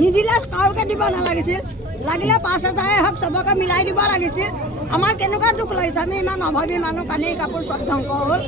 নিদিলে কাৰোকে দিব নালাগিছিল লাগিলে 5,000 হওক চবকে মিলাই দিব লাগিছিল আমাৰ কেনেকুৱা দুখ লাগিছে আমি ইমান অভাৱী মানুহ কালি কাপোৰ চব ধ্বংস হ'ল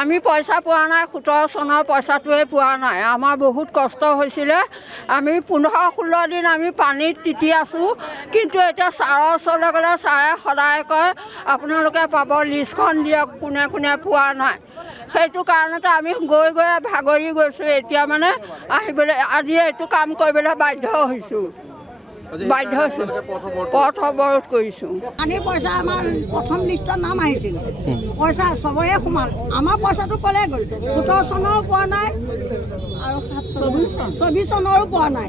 আমি পইচা পোৱা নাই 17 চনৰ পইচাটোৱে পোৱা নাই আমাৰ বহুত কষ্ট হৈছিলে আমি 15-16 দিন আমি পানীত তিতি আছো কিন্তু এতিয়া ছাৰৰ ওচৰলৈ গ'লে ছাৰে সদায় কয় আপোনালোকে পাব লিষ্টখন দিয়ক কোনে কোনে পোৱা নাই সেইটো কাৰণতে আমি গৈ ভাগৰি গৈছো এতিয়া মানে আহিবলৈ আজি এইটো কাম কৰিবলৈ বাধ্য হৈছো পথ অৱৰোধ কৰিছোঁ আমি পইচা আমাৰ প্ৰথম লিষ্টত নাম আহিছিল পইচা চবৰে সমান আমাৰ পইচাটো ক'লে গ'ল 17 চনৰো পোৱা নাই আৰু 24 চনৰো পোৱা নাই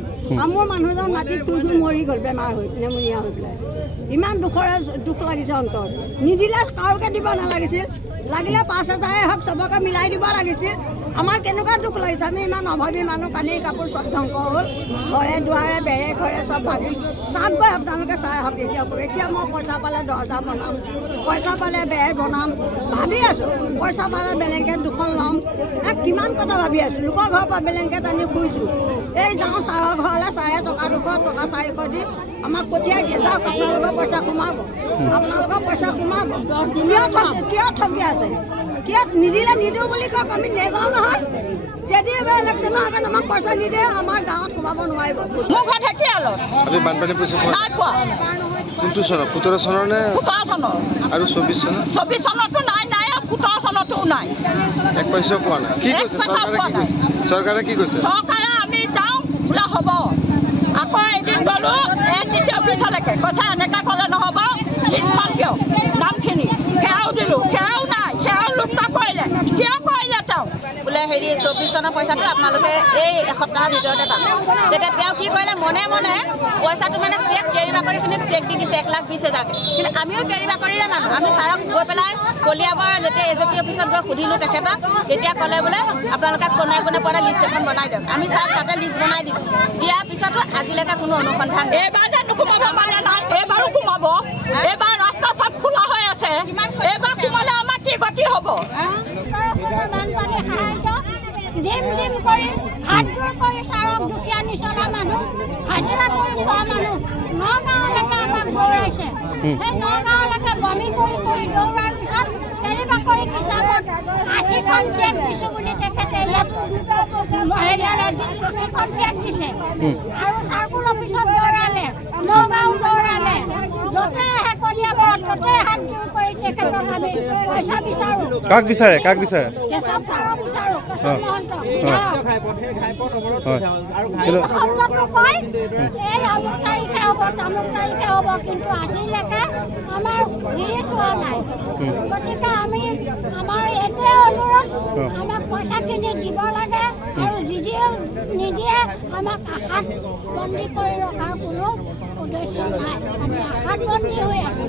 মোৰ মানুহজন মাটিত শুই মৰি গ'ল বেমাৰ হৈ নেমুনিয়া হৈ পেলাই ইমান দুখ লাগিছে অন্তৰত নিদিলে কাৰোকে দিব নালাগিছিল লাগিলে 5,000 হওক চবকে মিলাই দিব লাগিছিল আমাৰ কেনেকুৱা দুখ লাগিছে আমি ইমান অভাৱী মানুহ কালি কাপোৰ চব ধ্বংস হ'ল ঘৰে দুৱাৰে বেৰে ঘৰে চব ভাগি চাওক গৈ আপোনালোকে চাই আহক এতিয়া মই পইচা পালে দৰ্জা বনাম পইচা পালে বেৰ বনাম ভাবি আছোঁ পইচা পালে বেলেংকেট 2খন ল'ম কিমান কথা ভাবি আছোঁ লোকৰ ঘৰৰ পৰা বেলেংকেট আনি শুইছোঁ এই যাওঁ ছাৰৰ ঘৰলৈ ছাৰে টকা 200 টকা 400 দি আমাক পঠিয়াই দিয়ে যাওক আপোনালোকৰ পইচা সোমাব কিয় ঠগি আছে কিয় নিদিলে নিদিওঁ বুলি কওক আমি নেযাওঁ নহয় যদি এবাৰ ইলেকশ্যনৰ আগত আমাক পইচা নিদিয়ে আমাৰ গাঁৱত সোমাব নোৱাৰিব মোৰ ঘৰত ঢেকীয়ালত বানপানী পইচা কোনটো চনত 17 চনৰ নে 17 চনৰ আৰু 24 চনতো নাই 17 চনতো নাই এক পইচাও পোৱা নাই কি কৈছে চৰকাৰে কি কৈছে চৰকাৰে আমি যাওঁ বোলে হ'ব আকৌ এদিন গ'লো এডিচি অফিচলৈকে কথা এনেকৈ ক'লে নহ'ব লিষ্টখন দিয়ক নামখিনি সেয়াও দিলোঁ সেয়াও নাই সেয়াও লোকটা কৰিলে কিয় কৰিলে তেওঁ বোলে হেৰি 24 চনৰ পইচাটো আপোনালোকে এই এসপ্তাহৰ ভিতৰতে পাব তেতিয়া তেওঁ কি কৰিলে মনে মনে পইচাটো মানে চেক কেৰি বাকৰিখিনিক চেক দি দিছে 1,20,000 কিন্তু আমিও কেৰি বাকৰিৰে মানুহ আমি ছাৰক গৈ পেলাই কলিয়াবৰ যেতিয়া এজেপি অফিচত গৈ সুধিলোঁ তেখেতক তেতিয়া ক'লে বোলে আপোনালোকে কোনে কোনে পৰা লিষ্ট এখন বনাই দিয়ক আমি ছাৰক তাতে লিষ্ট বনাই দিলোঁ দিয়াৰ পিছতো আজিলৈকে কোনো অনুসন্ধান নাই এইবাৰ যে নোসোমাব মানে নাই এইবাৰো সোমাব এইবাৰ ৰাস্তা চব খোলা হৈ আছে এইবাৰ সোমালে আমাৰ কি গতি হ'ব ডিম কৰি হাত জোৰ কৰি ছাৰক দুখীয়া নিচলা মানুহ হাজিৰা কৰি খোৱা মানুহ নগাঁৱলৈকে আমাক দৌৰাইছে সেই নগাঁৱলৈকে বমি কৰি দৌৰাৰ পিছত কেনিবা কৰি হিচাপত 80খন চেক দিছোঁ বুলি তেখেতে এখন চেক দিছে আৰু চাৰ্কুল অফিচত দৌৰালে নগাঁও দৌৰালে য'তে আহে কলিয়াবৰত ত'তে হাত জোৰ কৰি তেখেতক আমি পইচা বিচাৰোঁ কাক বিচাৰে কেশৱ ছাৰক বিচাৰোঁ কেশৱ মহন্তক শব্দটো কয় এই আমুক তাৰিখে হ'ব তামুক তাৰিখে হ'ব কিন্তু আজিলৈকে আমাৰ ঘূৰি চোৱা নাই গতিকে আমি আমাৰ এইটোৱে অনুৰোধ আমাক পইচাখিনি দিব লাগে আৰু যদিও নিদিয়ে আমাক আশাত বন্দী কৰি ৰখাৰ কোনো উদ্দেশ্য নাই আমি আশাত বন্দী হৈ আছোঁ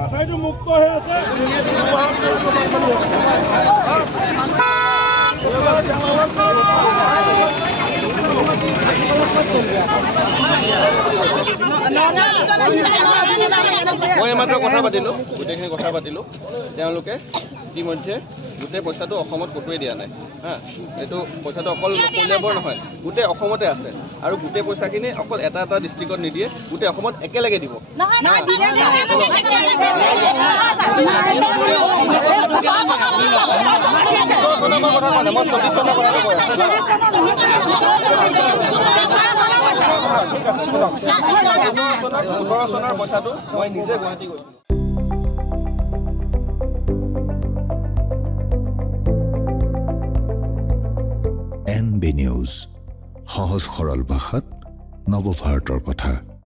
মাথাইটো মুক্ত হৈ আছে মই মাত্ৰ কথা পাতিলোঁ গোটেইখিনি কথা পাতিলোঁ তেওঁলোকে ইতিমধ্যে গোটেই পইচাটো অসমত ক'তোৱে দিয়া নাই হা এইটো পইচাটো অকল কলিয়াবৰ নহয় গোটেই অসমতে আছে আৰু গোটেই পইচাখিনি অকল এটা ডিষ্ট্ৰিক্টত নিদিয়ে গোটেই অসমত একেলগে দিব চনৰ পইচাটো মই নিজে গুৱাহাটী গৈছিলোঁ NB নিউজ সহজ সৰল ভাষাত নৱভাৰতৰ কথা